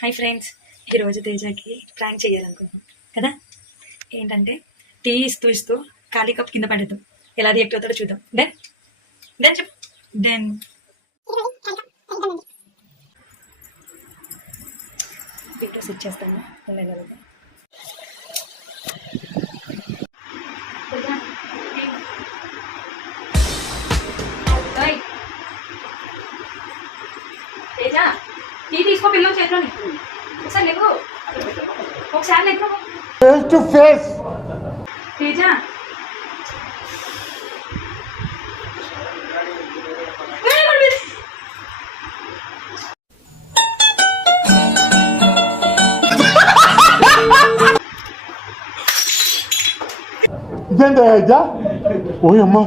Hi friends, ఈరోజు తేజకి prank చేయాలనుకుంటున్నాం కదా. ఏంటంటే టీ ఇస్తూ ఖాళీ కప్ కింద పడేద్దాం. ఎలా రియాక్ట్ అవుతాడో చూద్దాం. డెన్ డెన్ చెప్పు డెన్. వీటిలో స్విచ్ చేస్తాను. తేజ టీ తీసుకో, పిల్లలు చేతిలో నీకు ఒకసారి లేకు, ఒకసారి లేకు ఫేస్ టు ఫేస్. తేజ ఇదేంటా ఓయమ్మా